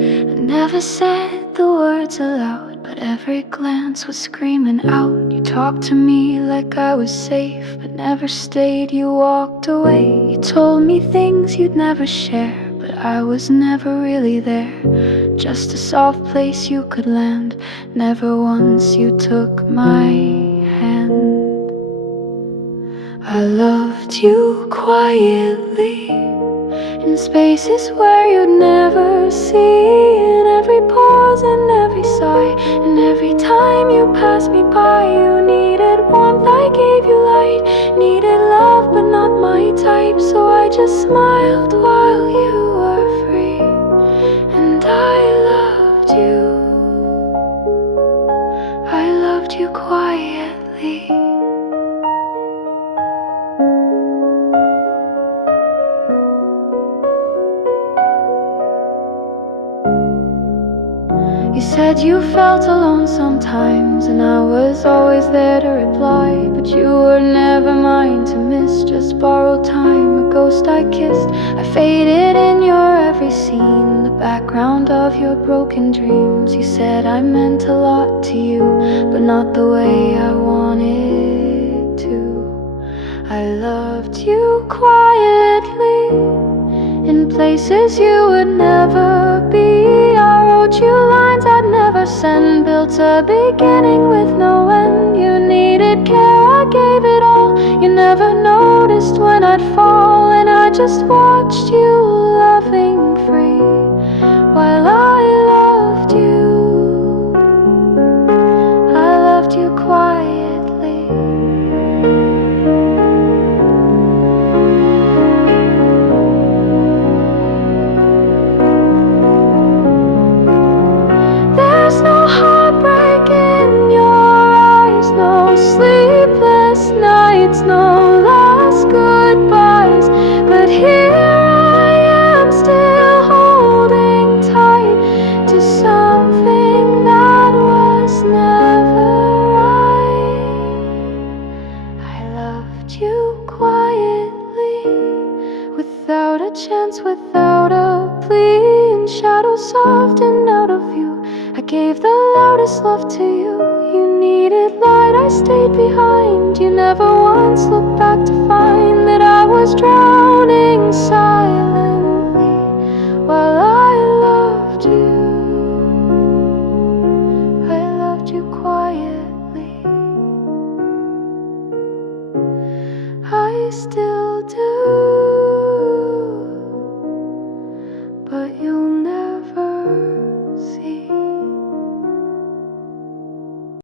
I never said the words aloud, but every glance was screaming out. You talked to me like I was safe, but never stayed, you walked away. You told me things you'd never share, but I was never really there. Just a soft place you could land. Never once you took my hand. I loved you quietly, in spaces where you'd never see, in every pause and every sigh, and every time you passed me by. You needed warmth, I gave you light, needed love but not my type. So I just smiled while you were free, and I loved you. I loved you quietly. You said you felt alone sometimes, and I was always there to reply. But you were never mine to miss, just borrowed time, a ghost I kissed. I faded in your every scene, the background of your broken dreams. You said I meant a lot to you, but not the way I wanted to. I loved you quietly, in places you would never be. I wrote you lines I'd never send, built a beginning with no end. You needed care, I gave it all. You never noticed when I'd fall, and I just watched you loving free while I loved you. I loved you quietly. There's no heartbreak in your eyes, no sleepless nights, no last goodbyes. But here I am, still holding tight to something that was never right. I loved you quietly, without a chance, without a plea. In shadows softened out of view, I gave the loudest love to you. You needed light, I stayed behind. You never once looked back to find that I was drowning